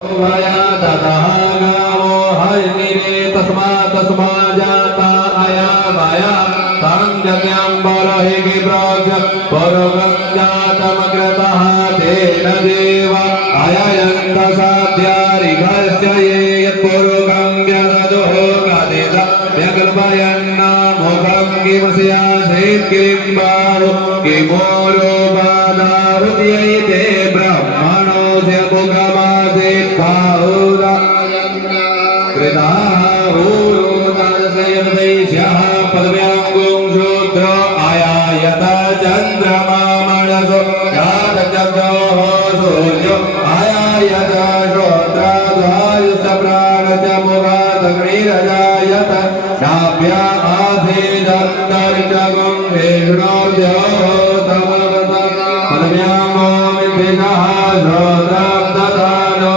भया दतः गावो हरिनिरे तस्मा जाता अया भया संजत्यां बलहिः प्रज्ञ पुरुगं जातमग्रतः तेन देव अययन्त साध्यारिघस्य ये यत्पुरुगं व्यददुः गदित व्यकल्पयन्ना मुखं किमस्यासीत् किं बाहु किमोरो बाधारुत्यैते ब्रह्मणोऽस्य मुखमासीत् बाहुरा कृताः भूरोदासयद्वैश्यः पदव्याङ्गुं शूद्र आयायत चन्द्रमा मनसो जातचन्द्रोः सूर्यो आयायत श्रोत्राद्वायुस्तप्राणश्च मुखादग्निरजायत नाभ्या आसीदन्तरिक्षगुं विष्णोर्योः तमवत पदव्याङ्गो विद्विषः श्रोत्रं ददानो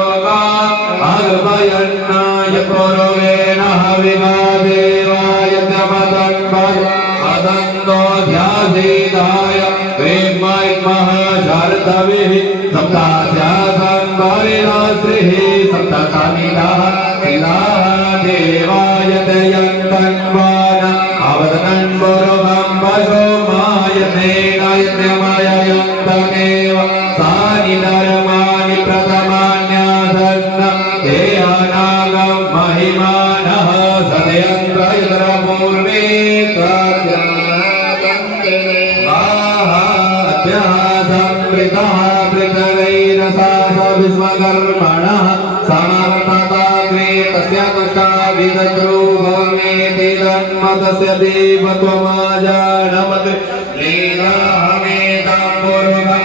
आगमयन्नाय पुरुवेण हविवादेवाय तमदन्तो ध्यासीदाय प्रेमैक्मः शर्दविः सप्तास्यासन् परिराश्रिः सप्तसमितः शिलाः देवाय दयन्तन्वान अवदनन् पुरुवं पशो मायतेनायत्यमयन्तमेव सानि धर्माणि प्रथमान्यासन्न देहानागं महिमानः सदयन्त्रयुतरपूर्वे संवृतः पृथगैरसा विश्वकर्मणः समवर्तताग्रे तस्य तुष्टाभिदद्रुवमेति तन्मतस्य देवत्वमाजानमत् लीलाहमेतं पुरुषं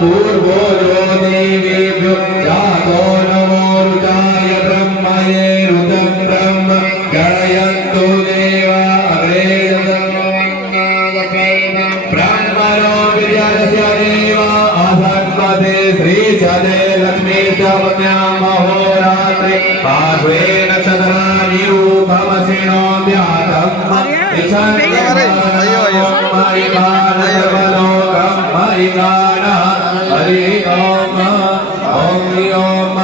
पूर्वो यो देवेभ्यो जातो नमो रुचाय ब्रह्मये रुचं ब्रह्म गणयन्तु देवा अग्रे ब्रह्मणो विद्यास्य देव असन्मते श्रीचदे लक्ष्मी च पत्न्यां महोरात्रे पार्श्वे नक्षत्राणि रूपमसिनो व्यातं हरि ओम ओम ओम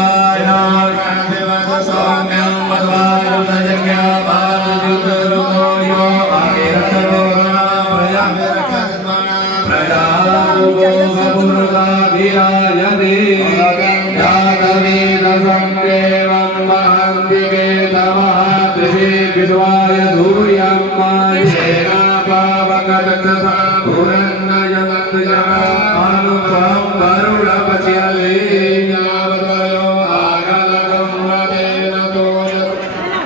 सौम्यं मध्वायुतजज्ञा पादयुतरुको यो आगिरक्षतोरणा प्रजापुरुषाभिरायते जातवेदसङ्केवं महन्तिके तमः विश्वाय सूर्यं मायेना पावकचक्षसा पुरन्नयतन्तुजः अनुपं वरुणपच्यले यावदयो आगलकं वदेन तोयत्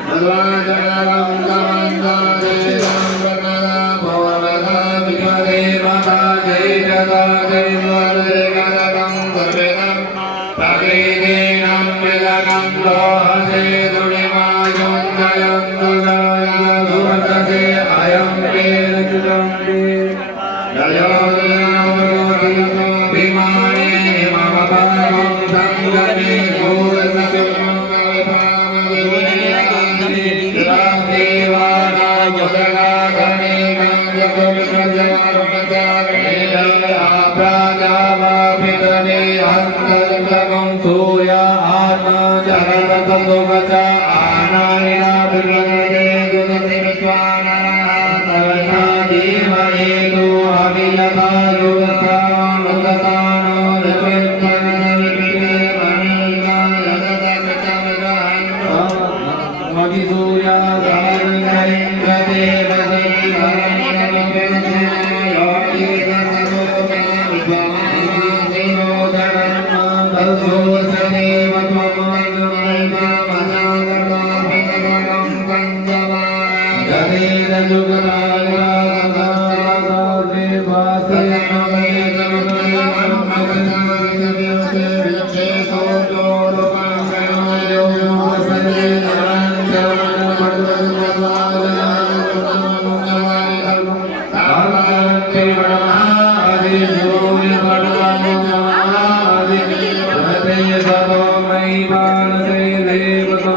तद्वाजगं कमन्दादेवं वर्णदा भवनदा विगदेवता जैजदा जैवदेगलकं सर्वेदं प्रवेदेनं विलकं दोहसे दुनिमायोन्दयन्तु सुभद्रसे अयं वेदचुतं ते जयो मानसे देवता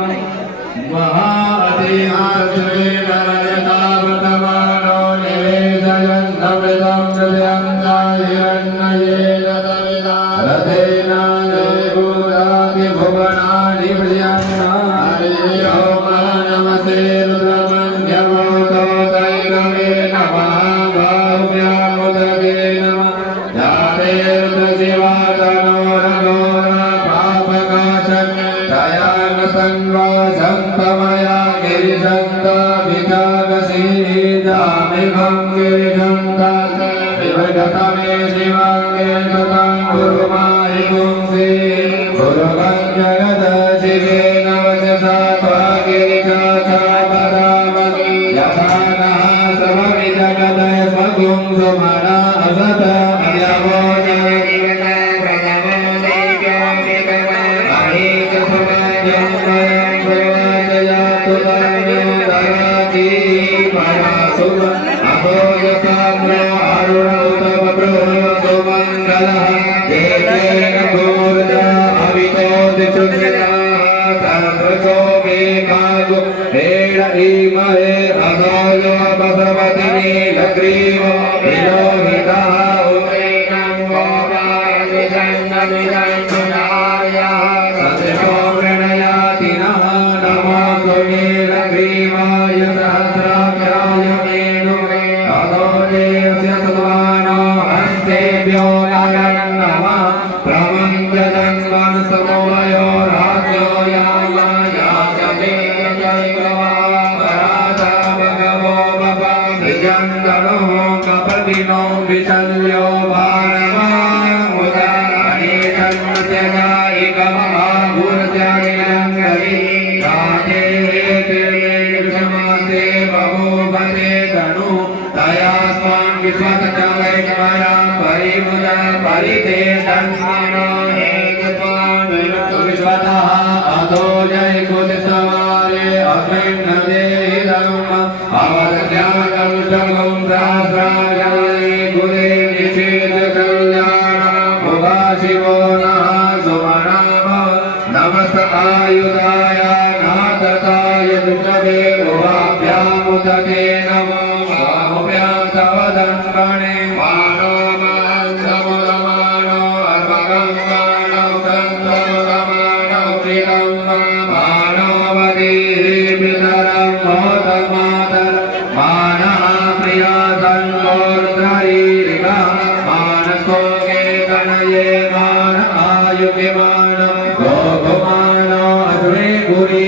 महाअतिहासवेदरजतावतमानो निवेशयन्तमृतं हृदयन्तायिरण्येन सविता रथेन जयभूयाति भुवनानि प्रियन्ना हरि ओम नमस्ते रुद्रमन्यमोतो दैववे नमः बाहुव्यामुदगे नमः जाते रुद्रशिवातनोरघोरा पापकाशन् दयान संवासन्तमया गिरिशन्ता विजागसीजामिघं गिरिशन्ता विभजतमे शिवाङ्गे ततं गुरुमाहि पुंसि गुरुगञ्जगद शिवेन वचसा त्वागिरिकाचापदामि यथा नः समविजगदय स्वगुं सुमना असत अयवो विशल्यो भारवामुदानि तन्मत्यगायिकमहाभूर्त्यागिरङ्गरि राजे तेषमासे बभूवते तनु तयास्मान् विश्वतचवैकमया परिमुद परिते तन्मानो हेतुत्वान् विश्वतः अधो जय कुलसवारे अस्मिन्नदे धर्म अवज्ञानं शमं सहस्राय गुरे निषेध कल्याण मुगा शिवो नः सुमनाम नमस्त आयुधाय नाथकाय दुष्टवे भुवाभ्यामुदके नमो बाहुभ्यां तव दण्डने मानो मानो अर्भकं मानो कन्तमकमानो प्रियं मानो वदीरे पितरं मोदमातर मानः प्रिया सन्मोर्धरीरिका मानसोके गणये मान आयुगे मान गोपमानो अश्वे गुरी